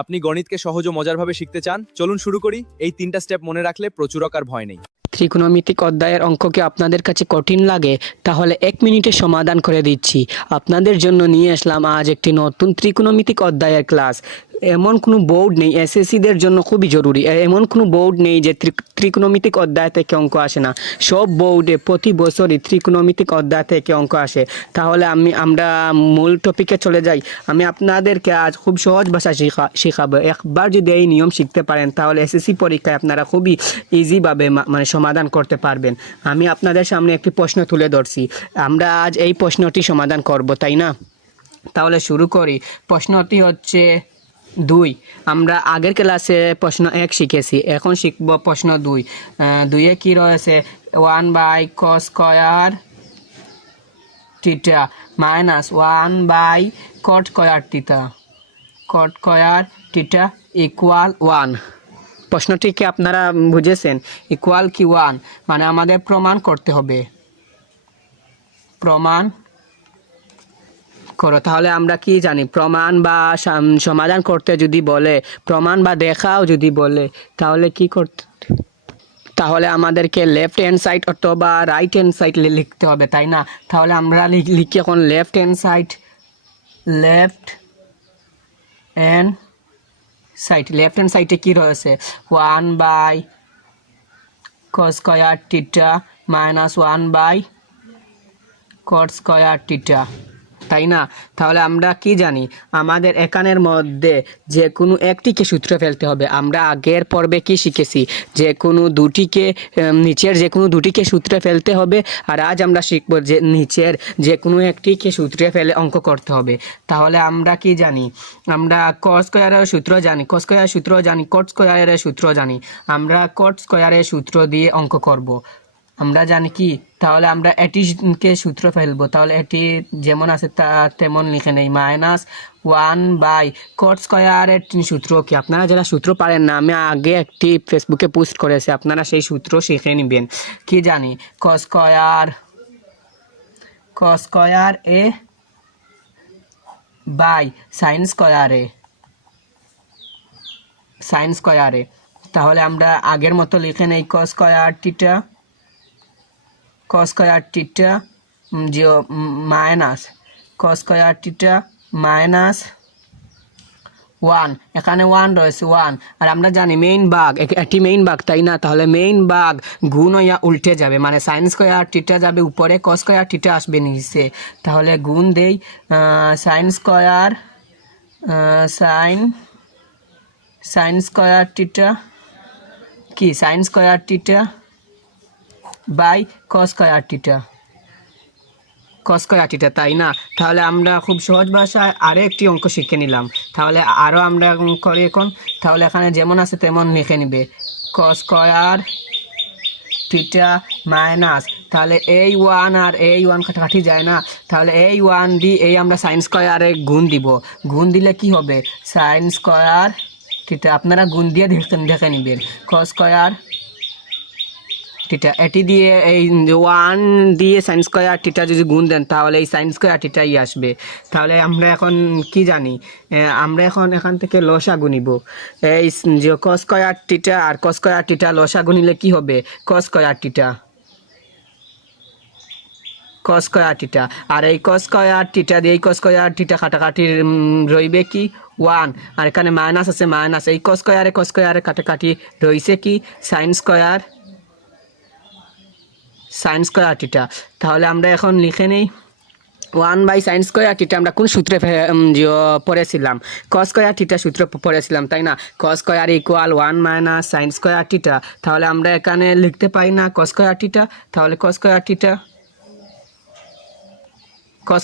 আপনি গণিতকে সহজ ও মজারভাবে শিখতে চান? চলুন শুরু করি। এই 3টা স্টেপ মনে রাখলে প্রচুরক আর ভয় নেই। ত্রিকোণমিতিক অধ্যায়ের অঙ্ক কি আপনাদের কাছে কঠিন লাগে? তাহলে 1 মিনিটে সমাধান করে দিচ্ছি। আপনাদের জন্য নিয়ে আসলাম আজ একটি নতুন ত্রিকোণমিতিক অধ্যায়ের ক্লাস। এমন কোনো বোর্ড নেই, এসএসসিদের জন্য খুবই জরুরি। এমন কোনো বোর্ড নেই যে ত্রিকোণমিতিক অধ্যায় থেকে অঙ্ক আসে না। সব বোর্ডে প্রতি বছরই ত্রিকোণমিতিক অধ্যায় থেকে অঙ্ক আসে। তাহলে আমরা মূল টপিকে চলে যাই। আমি আপনাদেরকে আজ খুব সহজ ভাষায় শেখাবো। একবার যদি এই নিয়ম শিখতে পারেন তাহলে এসএসসি পরীক্ষায় আপনারা খুবই ইজিভাবে মানে সমাধান করতে পারবেন। আমি আপনাদের সামনে একটি প্রশ্ন তুলে ধরছি। আমরা আজ এই প্রশ্নটি সমাধান করব, তাই না? তাহলে শুরু করি। প্রশ্নটি হচ্ছে 2। আমরা আগের ক্লাসে প্রশ্ন 1 শিখেছি, এখন শিখব প্রশ্ন 2। 2-এ কী রয়েছে? 1/cos square theta minus 1/cot square theta equal 1। প্রশ্নটিকে আপনারা বুঝেছেন? ইকুয়াল কি 1 মানে আমাদের প্রমাণ করতে হবে। প্রমাণ করো। তাহলে আমরা কি জানি? প্রমাণ বা সমাধান করতে যদি বলে, প্রমাণ বা দেখাও যদি বলে, তাহলে কি করতে? তাহলে আমাদেরকে লেফট হ্যান্ড সাইড অথবা রাইট হ্যান্ড সাইড লিখতে হবে, তাই না? তাহলে আমরা লিখি এখন লেফট হ্যান্ড সাইডে কি রয়েছে? 1/cos square theta minus 1/cot square theta, তাই না? তাহলে আমরা কি জানি? আমাদের এখানের মধ্যে যে কোনো একটিকে সূত্র ফেলতে হবে। আমরা আগের পর্বে কি শিখেছি? যে কোনো দুটিকে নিচের যে কোনো দুটিকে সূত্রে ফেলতে হবে। আর আজ আমরা শিখব যে নিচের যে কোনো একটিকে সূত্রে ফেলে অঙ্ক করতে হবে। তাহলে আমরা কি জানি? আমরা cos স্কয়ারের সূত্র জানি, cos স্কয়ারের সূত্র জানি, cot স্কয়ারের সূত্র জানি। আমরা cot স্কয়ারের সূত্র দিয়ে অঙ্ক করব। আমরা জানি কি? তাহলে আমরা এটিকে সূত্র ফেলবো। তাহলে এটি যেমন আছে তা তেমন লিখে নেই। মাইনাস 1/cot স্কয়ারের সূত্র কি? আপনারা যারা সূত্র পারেন না, আমি আগে একটি ফেসবুকে পোস্ট করেছি, আপনারা সেই সূত্র শিখে নেবেন। কি জানি? cos square A by sin স্কয়ারে। তাহলে আমরা আগের মতো লিখে নেই cos স্কয়ার থিটা যে minus cos square theta minus 1। এখানে 1 রয়েছে 1। আর আমরা জানি মেইন ভাগ, এটি মেইন ভাগ, তাই না? তাহলে মেইন ভাগ গুণ হইয়া উল্টে যাবে, মানে sin স্কয়ার থিটা যাবে উপরে, cos স্কয়ার থিটা আসবে নিচে। তাহলে গুণ দেই sin স্কয়ার থিটা কি? sin square theta by cos square theta, তাই না? তাহলে আমরা খুব সহজ ভাষায় আরও একটি অঙ্ক শিখে নিলাম। তাহলে আরও আমরা করি এখন। তাহলে এখানে যেমন আছে তেমন লিখে নিবে cos স্কয়ার থিটা মাইনাস, তাহলে এই 1 আর এই 1 কাটাকাটি যায় না? তাহলে এই 1 দিয়ে এই আমরা sin স্কয়ারে গুণ দিব। গুণ দিলে কি হবে? sin square theta. আপনারা গুণ দিয়ে দেখে নেবেন। cos স্কয়ার থিটা, এটি দিয়ে এই 1 দিয়ে sin স্কয়ার থিটা যদি গুণ দেন তাহলে এই sin স্কয়ার থিটাই আসবে। তাহলে আমরা এখন কি জানি? আমরা এখন এখান থেকে লসাগু নিব। এই যে cos স্কয়ার থিটা আর cos স্কয়ার থিটা লসাগু নিলে কি হবে? cos square theta. আর এই cos স্কয়ার থিটা দিয়ে এই cos স্কয়ার থিটা কাটাকাটি রইবে কি? 1। আর এখানে মাইনাস আছে, মাইনাস এই cos স্কয়ারে কাটাকাটি রইছে কি? sin square theta. তাহলে আমরা এখন লিখে নেই 1/sin স্কয়ার থিটা আমরা কোন সূত্রে পড়েছিলাম? cos স্কয়ার থিটা সূত্র পড়েছিলাম, তাই না? cos square equal 1 minus sin square theta. তাহলে আমরা এখানে লিখতে পারি না cos স্কয়ার থিটা? তাহলে cos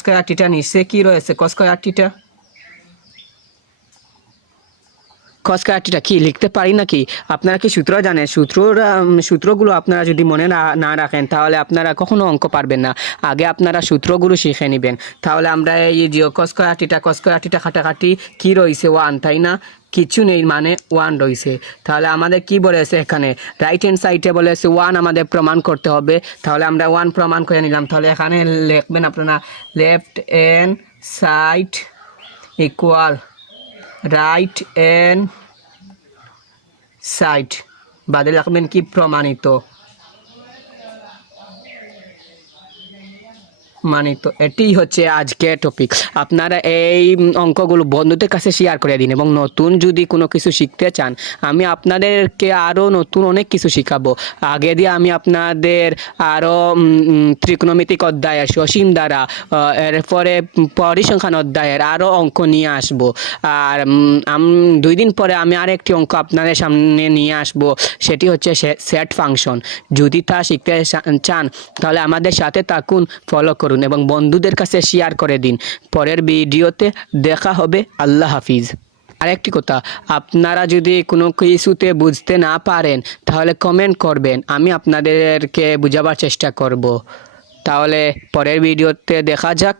স্কয়ার থিটা নিচে কি রয়েছে? cos স্কয়ার থিটা কি লিখতে পারি নাকি? আপনারা কি সূত্র জানেন? সূত্রগুলো আপনারা যদি মনে না রাখেন তাহলে আপনারা কখনো অঙ্ক পারবেন না। আগে আপনারা সূত্রগুলো শিখে নেবেন। তাহলে আমরা এই যে cos স্কয়ার থিটা কাটাকাটি কি রয়েছে? 1, তাই না? কিছু নেই, মানে 1 রয়েছে। তাহলে আমাদের কি বলেছে এখানে? রাইট হ্যান্ড সাইডে বলেছে 1 আমাদের প্রমাণ করতে হবে। তাহলে আমরা 1 প্রমাণ করে নিলাম। তাহলে এখানে লিখবেন আপনারা left hand side equal right hand side বাদে লিখবেন কি প্রমাণিত এটি হচ্ছে আজকে টপিক। আপনারা এই অঙ্কগুলো বন্ধুদের কাছে শেয়ার করে দিন এবং নতুন যদি কোনো কিছু শিখতে চান আমি আপনাদেরকে আরও নতুন অনেক কিছু শিখাবো। আগে দিয়ে আমি আপনাদের আরও ত্রিকোণমিতিক অধ্যায়ের সসীম দ্বারা এরপরে পরিসংখ্যান অধ্যায়ের আরও অঙ্ক নিয়ে আসব। আর 2 দিন পরে আমি আরেকটি অঙ্ক আপনাদের সামনে নিয়ে আসব, সেটি হচ্ছে সেট ফাংশন। যদি তা শিখতে চান তাহলে আমাদের সাথে থাকুন, ফলো করুন এবং বন্ধুদের কাছে শেয়ার করে দিন। পরের ভিডিওতে দেখা হবে। আল্লাহ হাফিজ। আরেকটি কথা, আপনারা যদি কোনো কিছুতে বুঝতে না পারেন তাহলে কমেন্ট করবেন, আমি আপনাদেরকে বোঝাবার চেষ্টা করব। তাহলে পরের ভিডিওতে দেখা যাক।